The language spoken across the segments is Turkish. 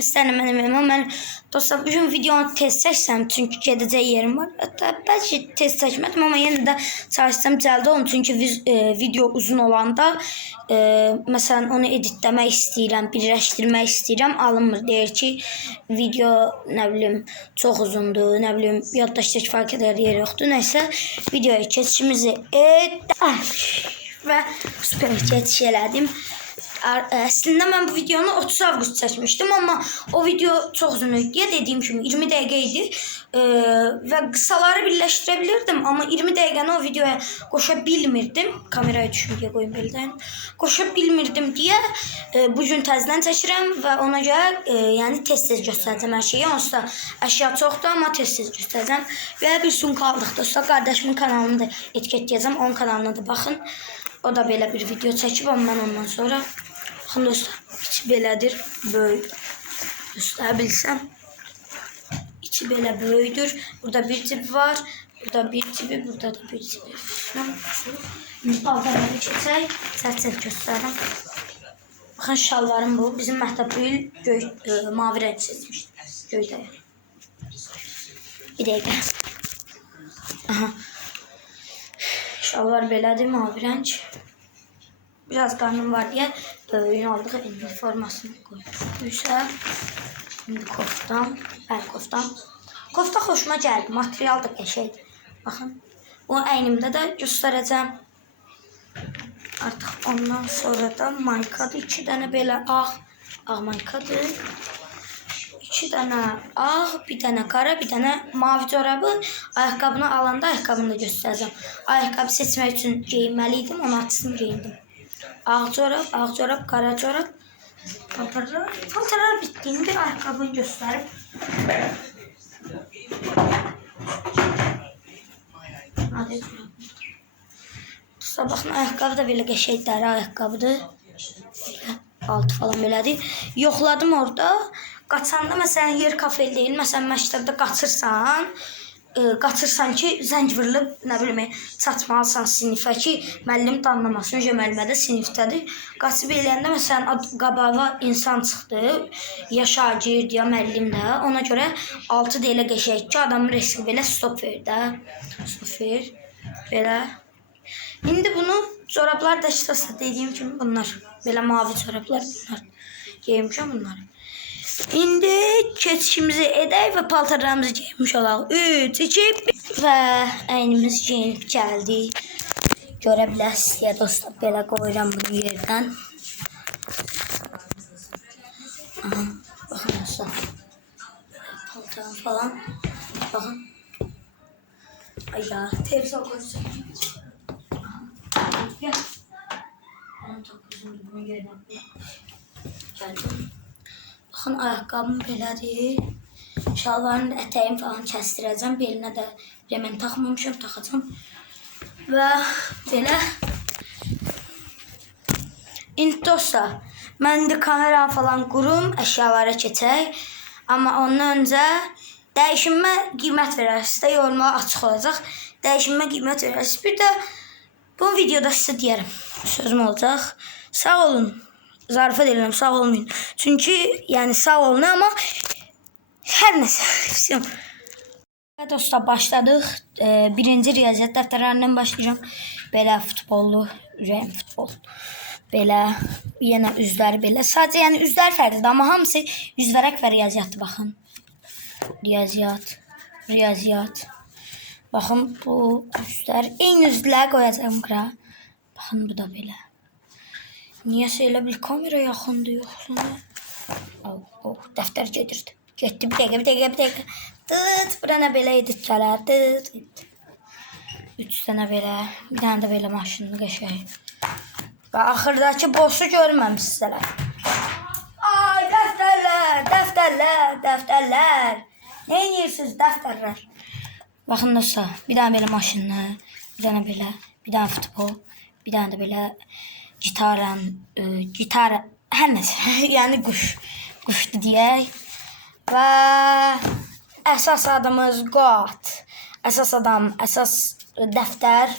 mən amma mən dostlar bu gün videonu tez çəksəm çünki gedəcək yerim var. Bəlkə tez çəkmədim amma yenə də çalışsam cəldə olun çünki viz- e, video uzun olanda e, məsələn onu editləmək istəyirəm, birləşdirmək istəyirəm, alınmır. Deyir ki, video nə bilim çox uzundur, nə bilim yaddaşdakı fark edər yer yoxdur. Nəsə videoya keçişimizi edək və super keçiş elədim. Əslində mən bu videonu 30 avqust çəkmişdim, amma o video çox uzun idi. Dediyim kimi 20 dəqiqə idi Ee, və qısaları birləşdirə bilirdim, amma 20 dəqiqəni o videoya qoşa bilmirdim. Kameraya düşüm deyə qoyum beldən. Qoşa bilmirdim deyə e, bu gün təzədən çəkirəm və ona görə e, yəni tez-tez göstərəcəm hər şeyi. Onsuz da əşya çoxdur, amma tez-tez göstərəcəm. Bir sumka aldıq dostlar. Qardaşımın kanalını da etiketləyəcəm. Onun kanalına da baxın. O da belə bir video çəkib, amma mən ondan sonra Baxın dostlar, içi belədir, böyük. Dostlar bilsəm. İçi belə böyüdür. Burada bir cibi var. Burada bir cibi, burada da bir. İndi paltarları keçək, səs-səs göstərəm. Baxın şalvarım bu. Bizim məktəb bu il göy, e, mavi rəng seçmişdi. Göydəyə. Bir dəqiqə. Aha. Şalvar belədir, mavi rəng. Biraz karnım var diye böyüğün aldığı elbise formasını koymuşlar. Şimdi koftam, bel koftam. Kofta hoşuma geldi. Material da qəşəng. Baxın. Bunu əynimdə də göstərəcəm. Artıq ondan sonra da maykadır. İki dənə belə ağ, ağ maykadır. İki dənə ağ, bir dənə qara, bir dənə mavi corabı. Ayaqqabını alanda ayaqqabını da göstərəcəm. Ayaqqabı seçmək üçün geyinməli idim, onu açdım, geyindim. Ağ çorap, ağ çorap, kara çorap. Paltarlar, paltarlar bittiğinde ayakkabıyı gösterip. Hadi. Sabahın ayakkabı da böyle qəşəng dəri ayakkabıdır. Belə altı falan belədir. Yoxladım orada. Qaçanda məsələn yer kafeləyin, məsələn məktəbdə qaçırsan, e, qaçırsan ki, zəng vurulub, nə bilim, çatmalısan sinifə ki, müəllim danlamasın. Öncə müəllimə də sinifdədir. Qaçıb eləyəndə məsələn qabağa insan çıxdı, ya şagird, ya müəllim də. Ona görə 6 da elə qəşəng ki, adamın riski belə stop verir də. Stop verir. Belə. İndi bunu çoraplar da işte dediyim kimi bunlar. Belə mavi çoraplar bunlar. Geymişəm bunları. İndi keçişimizi edək və paltarlarımızı geyinmiş olaq. 3, 2, 1 və əynimiz geyinib gəldik. Görə bilərsiniz ya dostlar, belə qoyuram bunu yerdən. Aha, baxın dostlar. Paltarım falan. Baxın. Ay ya, televizyon koysun. Gel. Onun topuzunu bunu yerine Geldim. Baxın ayaqqabım belədir. Şalvarın ətəyini falan kəsdirəcəm. Belinə də remən taxmamışam, taxacam. Və belə İndi dostlar, mən indi kamera falan qurum, əşyalara keçək. Amma ondan öncə dəyişimə qiymət verərsiniz də yoruma açıq olacaq. Dəyişimə qiymət verərsiniz. Bir də bu videoda sizə deyərəm. Sözüm olacaq. Sağ olun. zarfa delirim sağ olmayın. Çünkü yani sağ olun ama her neyse. Şey evet dostlar başladık. Ee, birinci riyaziyyat defterinden başlayacağım. Belə futbollu, ürəyim futbol. Belə yenə üzləri belə. Sadəcə yəni üzlər fərqlidir, amma hamısı yüzvərək və riyaziyyatdır baxın. Riyaziyyat, riyaziyyat. Baxın bu üzlər eyni üzlər qoyacağam bura. Baxın bu da belə. Niyəsə elə bil kamera yaxındır yoxsa nə? Oh, oh, dəftər gedirdi. Getdi bir dəqiqə, bir dəqiqə, bir dəqiqə. Dıt, bura nə belə edit gələr. Dıt, dıt. Üç dənə belə, bir dənə də belə maşınlı qəşəng. Və axırdakı boss'u görməmisizlər. Ay, dəftərlər, dəftərlər, dəftərlər. Nə edirsiniz dəftərlər? Baxın dostlar, bir dənə belə maşınlı, bir dənə belə, bir dənə futbol, bir dənə də belə gitaran, e, gitar, hər nəsə, yəni quş, quşdu deyək. Və əsas adımız Qat. Əsas adam, əsas dəftər.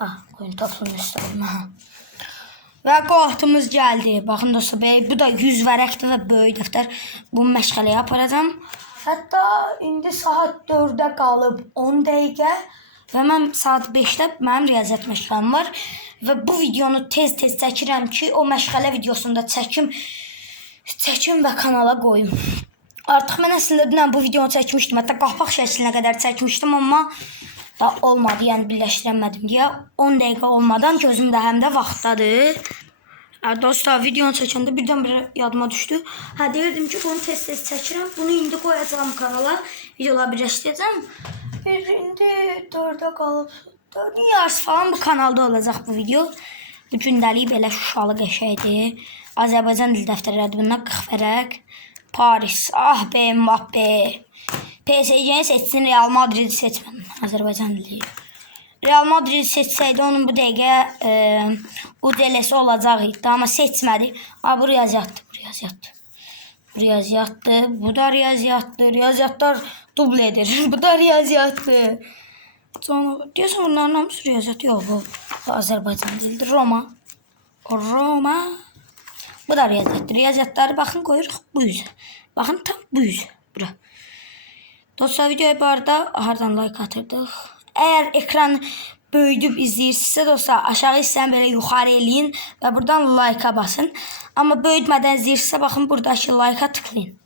Ah, qoyun toplumun üstündə. Və qoltuğumuz gəldi. Baxın dostlar, bu da 100 vərəqdir və böyük dəftər. Bunu məşğələyə aparacağam. Hətta indi saat 4-də qalıb 10 dəqiqə və mən saat 5-də mənim riyaziyyat var və bu videonu tez-tez çəkirəm ki, o məşğələ videosunda çəkim çəkim və kanala qoyum. Artıq mən əslində dünən bu videonu çəkmişdim. Hətta qapaq şəklinə qədər çəkmişdim, amma da olmadı, yəni birləşdirəmədim deyə 10 dəqiqə olmadan gözümdə həm də vaxtdadır. Dostlar, videonu çəkəndə birdən-birə yadıma düşdü. Hə, deyirdim ki, bunu tez-tez çəkirəm. Bunu indi qoyacağam kanala, videolar birləşdirəcəm. Bir indi 4-ə qalıb. 4-ün yarısı falan bu kanalda olacaq bu video. Bu gündəlik belə şuşalı qəşəydir. Azərbaycan dil dəftərləridir. Bunlar 40 vərəq. Paris. Ah be Mbappe. PSG'ni seçsin, Real Madrid'i seçmədim. Azərbaycan dili. Real Madrid seçsəydi onun bu dəqiqə e, UDL-si olacaq idi, amma seçmədi. A bu riyaziyyatdır, bu riyaziyyatdır. Bu riyaziyyatdır, bu da riyaziyyatdır. Riyaziyyatlar dubl edir. bu da riyaziyyatdır. Sonra deyəsən bunların hamısı riyaziyyat yox bu. Azərbaycan dilidir. Roma. Roma. Bu da riyaziyyatdır. Riyaziyyatları baxın qoyuruq bu üzə. Baxın tam bu üzə. Bura. Dostlar videoya bu arada hardan like atırdıq. Eğer ekran böyüdüb izləyirsinizsə dostlar aşağı hissəni belə yuxarı eləyin və buradan like-a basın. Amma böyütmədən izləyirsinizsə baxın buradakı like-a tıklayın.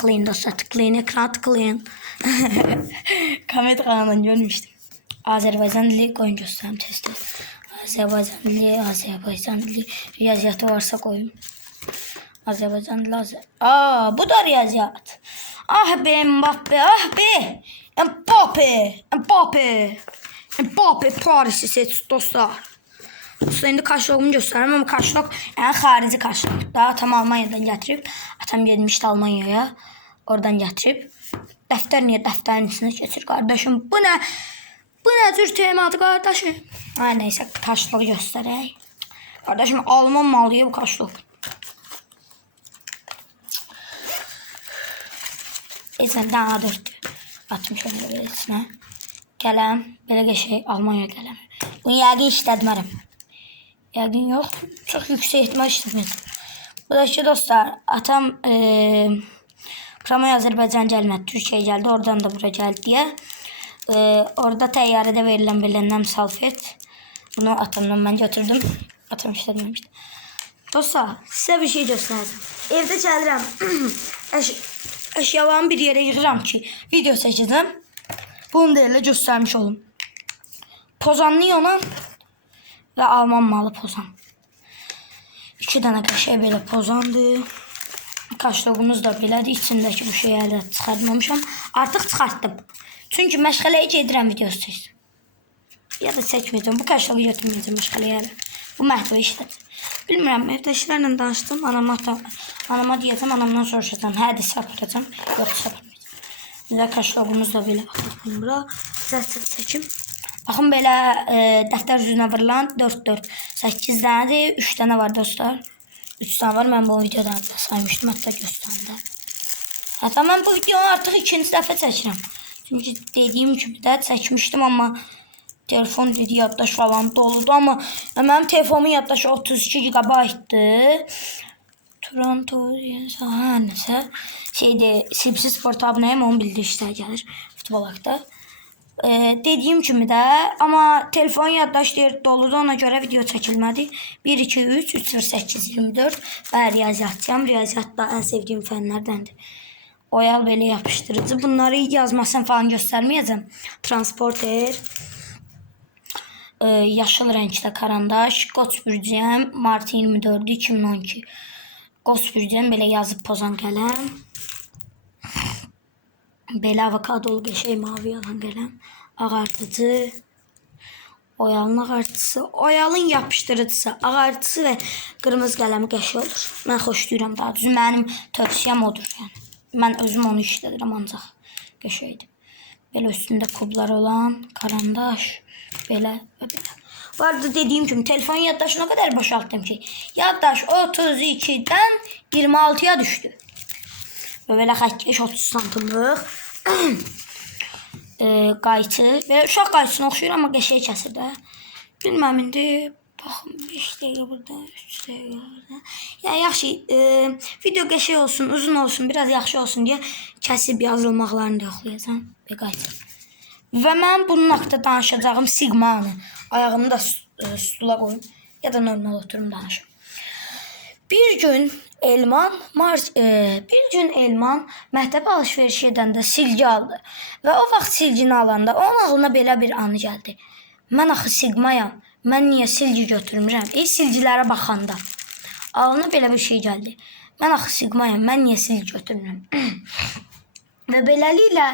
Tıklayın dostlar tıklayın ekrana tıklayın. Komedi kanalından görmüştüm. Azerbaycan dili koyun göstereyim testi. Azerbaycan dili, Azerbaycan dili riyaziyyatı varsa koyun. Azerbaycan dili, Azer... Aa bu da riyaziyyat. Ah be Mbappe, ah be. Mbappe, Mbappe. Mbappe Paris'i seç dostlar. Dostlar indi karşılığımı göstərəm amma karşılıq yəni xarici karşılıq da tam Almaniyadan gətirib. Atam getmişdi Almaniyaya. Oradan gətirib. Dəftər niyə dəftərin içinə keçir qardaşım? Bu nə? Bu nə cür temadır qardaşım? Ay nəysə karşılığı göstərək. Qardaşım Alman malıya bu karşılıq. Esən daha dördü. Atmış onu belə içinə. Qələm, belə qəşəng Almaniya qələmi. Bunu yəqin işlətmərəm. Yəqin yox, çox yüksək ehtimal işlətməyəcəm. Bu da ki dostlar, atam e, Pramaya Azərbaycan gəlmədi, Türkiyəyə gəldi, oradan da bura gəldi deyə. E, orada təyyarədə verilən belənəm salfet. Bunu atamdan mən götürdüm. Atam işlətməmişdi. Dostlar, sizə bir şey göstərəcəm. Evdə gəlirəm. Əş əşyalarımı bir yerə yığıram ki, video çəkəcəm. Bunu da elə göstərmiş olum. Pozanlı yonan və Alman malı pozan. İki dənə qəşəng belə pozandır. Kaşlogumuz da belədir. İçindəki bu şeyi hələ çıxartmamışam. Artıq çıxartdım. Çünki məşğələyə gedirəm videosu çəksin. Ya da çəkməyəcəm. Bu kaşlogu götürməyəcəm məşğələyə. Bu məhduə işlədir. Bilmirəm, evdəkilərlə danışdım. Anama, da, anama deyəcəm, anamdan soruşacağım. Hədisə aparacağım. Yoxsa aparmayacağım. Bizə kaşlogumuz da belə baxın bura. Zərt çəkim. Baxın belə e, dəftər üzünə vurulan 4 4 8 dənədir. 3 dənə var dostlar. 3 dənə var. Mən bu videodan da saymışdım hətta göstərəndə. Hətta mən bu videonu artıq ikinci dəfə çəkirəm. Çünki dediyim kimi də çəkmişdim amma telefon dedi yaddaş falan doludur amma mənim telefonumun yaddaşı 32 GB-dır. Toronto, hə, nəsə şeydir, Sipsi Sport abunəyəm, onun bildirişləri gəlir futbol haqda. Ee, dediyim kimi də, amma telefon yaddaşları doludur, ona görə video çəkilmədi. 1 2 3 3 0 8 24 və riyaziyyatçıyam. Riyaziyyat da ən sevdiyim fənlərdəndir. Oyal belə yapışdırıcı. Bunları yazmasını falan göstərməyəcəm. Transporter, e, yaşıl rəngdə karandaş, Qoç bürcəm, Mart 24 2012. Qoç bürcəm belə yazıb pozan qələm. Belə avokadolu qəşəng mavi yalan qələm. Ağartıcı. Oyalın ağartıcısı. Oyalın yapışdırıcısı. Ağartıcısı və qırmızı qələmi qəşəng olur. Mən xoşlayıram daha düzü. Mənim tövsiyəm odur yəni. Mən özüm onu işlədirəm ancaq qəşəngdir. Belə üstündə kublar olan karandaş. Belə və belə. Arada dediyim kimi telefon yaddaşını o kadar boşalttım ki yaddaş 32'den 26'ya düştü. Və belə xəttkeş 30 santimlik e, qayçı. Belə uşaq qayçısına oxşuyur amma qəşəng kəsir də. Bilməm indi Baxın 5 dəqiqə burada, 3 dəqiqə burada. Ya yaxşı, e, video qəşəng olsun, uzun olsun, biraz yaxşı olsun deyə kəsib yazılmaqlarını da yoxlayacağam. Və qayıtacağım. Və mən bunun haqqında danışacağım Sigma-nı. Ayağımı da e, stula qoyum ya da normal oturum danışım. Bir gün Elman Mars e, bir gün Elman məktəbə alış-veriş edəndə silgi aldı və o vaxt silgini alanda onun ağlına belə bir anı gəldi. Mən axı Sigmayam. Mən niyə silgi götürmürəm? Ey silgilərə baxanda. Ağlına belə bir şey gəldi. Mən axı Sigmayam. Mən niyə silgi götürmürəm? Və beləliklə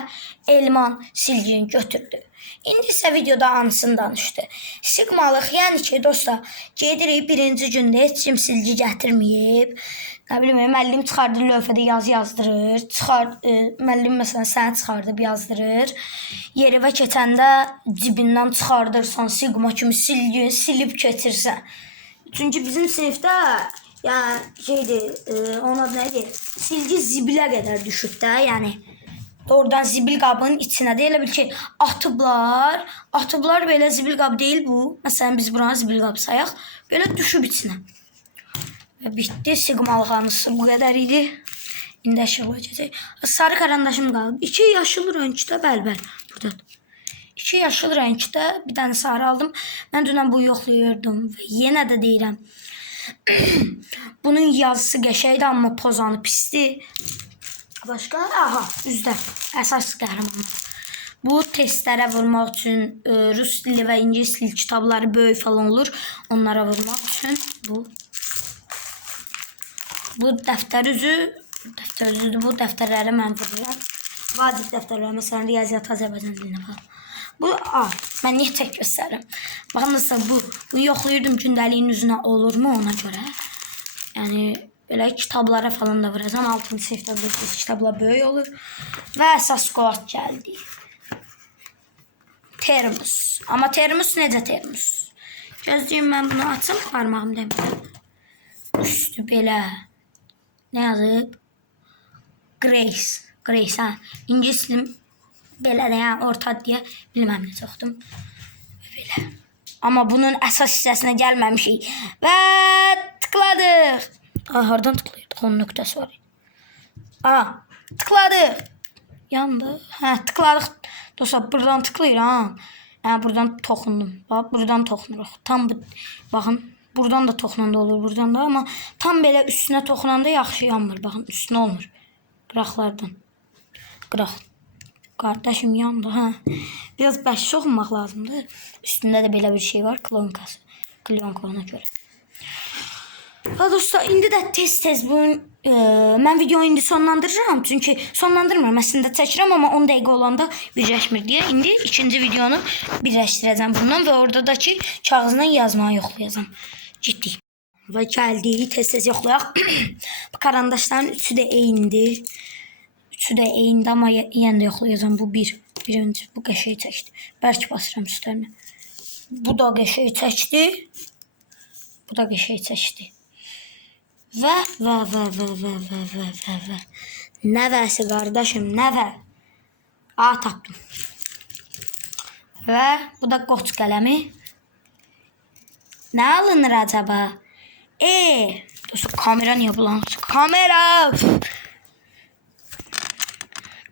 Elman silgini götürdü. İndi isə videoda anısını danışdı. Sigmalıq, yəni ki, dostlar, gedirik birinci gündə heç kim silgi gətirməyib. Nə bilim, müəllim çıxardır lövhədə yazı yazdırır. Çıxar, e, müəllim məsələn səni çıxardıb yazdırır. Yerevə keçəndə cibindən çıxardırsan Sigma kimi silgi silib keçirsən. Çünki bizim sinifdə yəni şeydir, e, onun adı nədir? Silgi zibilə qədər düşüb də, yəni Oradan zibil qabının içinə də elə bil ki, atıblar. Atıblar belə zibil qabı deyil bu. Məsələn biz buranı zibil qabı sayaq, belə düşüb içinə. Və bitdi siqmalıq anısı bu qədər idi. İndi əşyağı olacaq. Sarı karandaşım qalıb. İki yaşıl rəngdə bəlbəl burdadır. İki yaşıl rəngdə bir dənə sarı aldım. Mən dünən bu yoxlayırdım və yenə də deyirəm. Bunun yazısı qəşəngdir, amma pozanı pisdir. Başqa? Aha, üzdə. Əsas qəhrəmanlar. Bu testlərə vurmaq üçün e, rus dili və ingilis dili kitabları böyük falan olur. Onlara vurmaq üçün bu bu dəftər üzü dəftər üzüdür. Bu dəftərləri mən vururam. Vacib dəftərlər, məsələn, riyaziyyat Azərbaycan dilinə falan. Bu, a, mən niyə tək göstərirəm? Baxın bu, bunu yoxlayırdım gündəliyin üzünə olurmu ona görə. Yəni belə kitablara falan da vuracam. 6-cı sinifdə bilirsiniz kitablar böyük olur. Və əsas qolaq gəldi. Termos. Amma termos necə termos? Gözləyim mən bunu açım, barmağım dəmir. Üstü belə. Nə yazıb? Grace. Grace, hə. İngilis dilim belə də, orta deyə bilməm nə çoxdum. Belə. Amma bunun əsas hissəsinə gəlməmişik. Və tıkladıq. Aa, hardan tıklayırdıq? Onun nöqtəsi var. Aa, tıkladıq. Yandı. Hə, tıkladıq. Dostlar, buradan tıklayır ha. Yəni buradan toxundum. Bax, buradan toxunuruq. Tam bu baxın, buradan da toxunanda olur, buradan da, amma tam belə üstünə toxunanda yaxşı yanmır. Baxın, üstünə olmur. Qıraqlardan. Qıraq. Qardaşım yandı, hə. Biraz bəş oxumaq lazımdır. Üstündə də belə bir şey var, klonkası. Klonka ona görə. Ha dostlar, indi də tez-tez bu e, mən videonu indi sonlandırıram. Çünki sonlandırmıram, əslində çəkirəm, amma 10 dəqiqə olanda birləşmir deyə indi ikinci videonu birləşdirəcəm bundan və oradakı kağızdan yazmağı yoxlayacağam. Ciddi. Və gəldi, tez-tez yoxlayaq. bu karandaşların üçü də eynidir. Üçü də eynidir, amma ye- yenə də yoxlayacağam. Bu bir. Birinci bu qəşəng çəkdi. Bərk basıram üstlərinə. Bu da qəşəng çəkdi. Bu da qəşəng çəkdi. Və və və və və və və və və. Nəvəsi qardaşım, nəvə. A tapdım. Və bu da qoç qələmi. Nə alınır acaba? E, dostum kamera niyə bulanır? Kamera.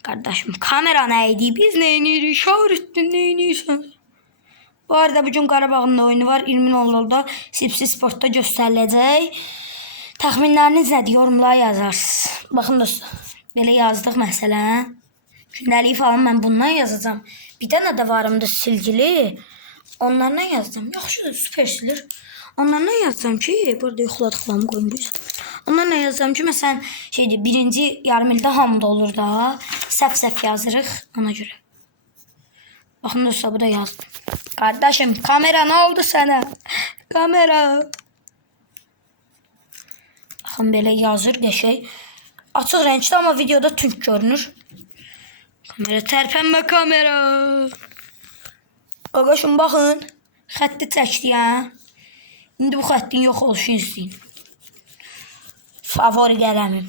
Qardaşım, kamera nə idi? Biz nə edirik? Şahrettin nə edirsən? Bu arada bugün Qarabağın da oyunu var. 20.00-da Sipsi Sportda göstəriləcək. Təxminləriniz nədir? Yorumlara yazarsınız. Baxın dostlar, belə yazdıq məsələn. Gündəlik falan mən bundan yazacağam. Bir dənə də varımdı silgili. Onlardan yazacağam. Yaxşıdır, super silir. Onlardan yazacağam ki, burada yoxladıqlarımı qoyum bu. Onlardan yazacağam ki, məsələn, şeydir, birinci yarım ildə hamıda olur da. Səhv-səhv yazırıq ona görə. Baxın dostlar, bu da yazdım. Kardeşim, kamera nə oldu sənə? Kamera. Baxın belə yazır qəşəng. Açıq rəngdə amma videoda tünk görünür. Kamera tərpənmə kamera. Qardaşım baxın. Xətti çəkdi ya. İndi bu xəttin yox oluşunu istəyin. Favori qələmim.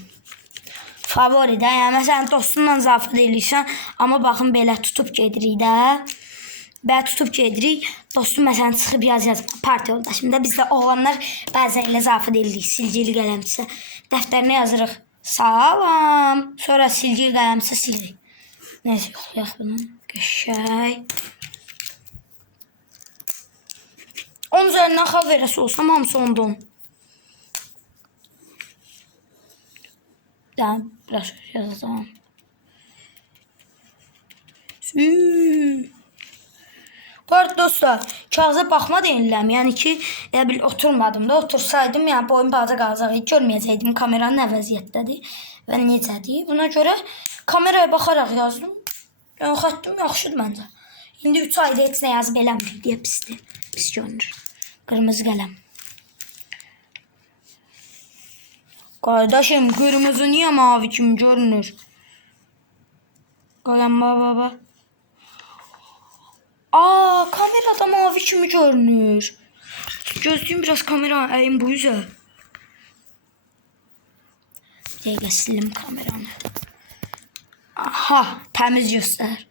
Favori də, yəni məsələn dostunla zarafat eləyirsən, amma baxın belə tutub gedirik də. Və tutub gedirik. Dostum məsələn çıxıb yaz yaz parti yoldaşım da bizdə oğlanlar bəzən elə zarafat eləyirik. Silgili qələmsə dəftərinə yazırıq. Salam. Sonra silgili qələmsə silirik. Nəysə yoxlayaq bunu. Qəşəng. Onun üzərindən xal verəsi olsam hamısı ondan. Yani biraz yazacağım. Sü. Bu dostlar, kağıza baxma deyirəm. Yəni ki, elə bil oturmadım da, otursaydım, yəni boyun balaca qalacaq, görməyəcəkdim kameranın nə vəziyyətdədir və necədir. Buna görə kameraya baxaraq yazdım. Yəni xəttim yaxşıdır məncə. İndi 3 ayda heç nə yazıb eləmir deyə pisdir. Pis görünür. Qırmızı qələm. Kardeşim kırmızı niye mavi kim görünür? Kalem baba baba. Aa kamerada mavi kimi görünür. Gözlüyüm biraz kamera eğim bu yüze. Bir dəqiqə silim kameranı. Aha təmiz göstər.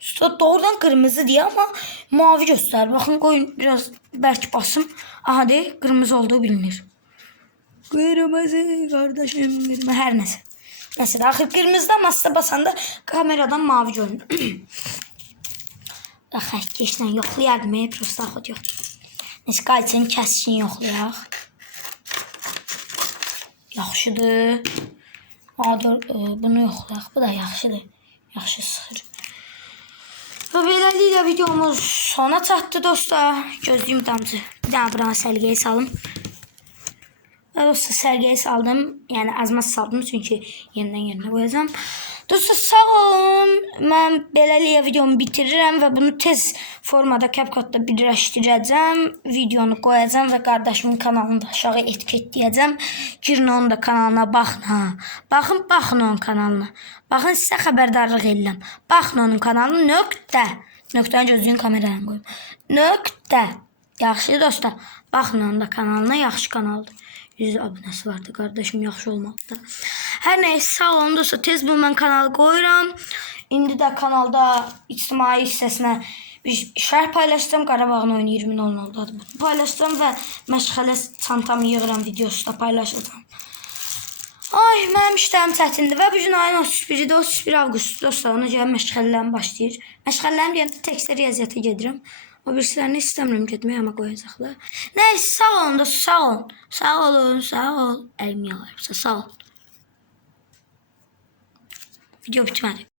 Usta doğrudan kırmızı diye ama mavi göster. Bakın koyun biraz belki basım. Aha de kırmızı olduğu bilinir. Kırmızı kardeşim kırmızı her neyse. Mesela kırmızıdan masada basanda kameradan mavi görünür. Keçdən yoxlayardım, e, prosta xod yox. Neyse qayçın kəskin yoxlayaq. Yaxşıdır. Adır, bunu yoxlayaq. Bu da yaxşıdır. Yaxşı sıxır. Və beləliklə videomuz sona çatdı dostlar. Gözlüyüm damcı. Bir daha buranı sərgiyə salım. Dostlar sərgiyə saldım. Yəni azmaz saldım çünki yenidən yerinə qoyacağam. Dostlar sağ olun. Mən beləliklə videomu bitirirəm və bunu tez formada CapCut-da. Videonu qoyacağam və qardaşımın kanalını da aşağı etiketləyəcəm. Girin onun da kanalına baxın ha. Baxın, baxın onun kanalına. Baxın sizə xəbərdarlıq edirəm. Baxın onun kanalına nöqtə. Nöqtəni gözlüyün kameraya qoyum. Nöqtə. Yaxşı dostlar. Baxın onun da kanalına, yaxşı kanaldır. 100 abunəsi vardı. Qardaşım yaxşı olmaqda. Hər nəysə sağ olun dostlar. Tez bu mən kanalı qoyuram. İndi də kanalda ictimai hissəsinə bir şərh paylaşacağım. Qarabağın oyunu 20 olmalıdır. Bunu paylaşacağım və məşğələ çantamı yığıram videosu da paylaşacağım. Ay, mənim işlərim çətindir və bu gün ayın 31-dir, 31 avqust dostlar. Ona görə məşğələlərim başlayır. Məşğələlərim deyəndə tekstlər riyaziyyata gedirəm. O birisilərini istəmirəm getmək, amma qoyacaqlar. Nəysə, sağ olun da, sağ olun. Sağ olun, sağ ol. Əlim yağarsa, sağ ol. Video bitmədi.